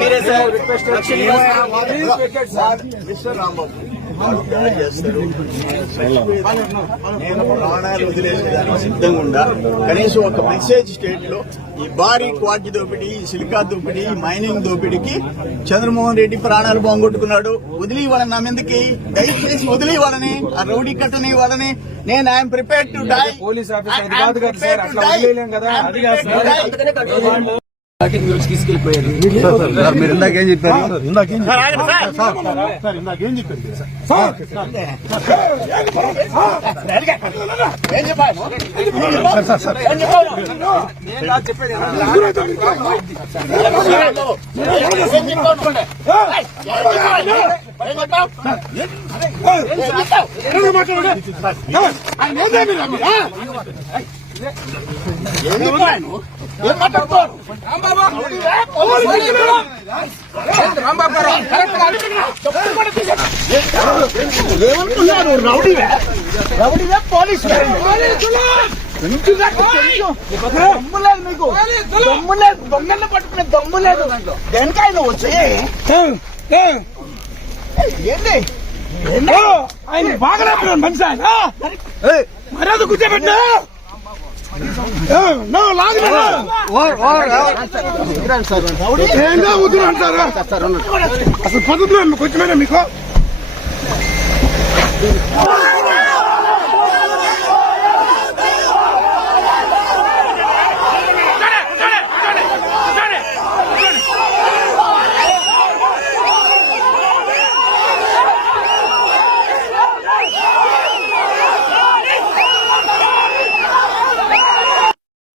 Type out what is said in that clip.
మీరే సార్ నేను ప్రాణాలు వదిలేసేదానికి సిద్ధంగా ఉండా. కనీసం ఒక మెసేజ్ స్టేట్ లో ఈ భారీ క్వాడ్జీ దోపిడీ, సిలికా దోపిడీ, మైనింగ్ దోపిడీకి చంద్రమోహన్ రెడ్డి ప్రాణాలు బాగొట్టుకున్నాడు. వదిలి వాళ్ళని నా మీదకి దయచేసి వదిలి వాళ్ళని, ఆ రౌడీ కట్టని వాళ్ళని. నేను I am prepared to die. Police officer అది కాదు కదా సార్, అట్లా వదిలేయలేం కదా. అది కాదు సార్, తీసుకెళ్లిపోయారు. మీరు ఇందాకేం చెప్పారు? ఇందాకేం ఏమనుకున్నారు? రౌడీవే పోలీసు దమ్ము లేదు మీకు, దమ్ము లేదు. దొంగలను పట్టుకునే దమ్ము లేదు. దేనికైనా నువ్వు వచ్చి ఏంటి ఆయన బాగా మనిషి ఆయన మర్యాద కూర్చోబెట్టా అంటారా? అసలు పద్ధతులు కొంచెమైనా మీకు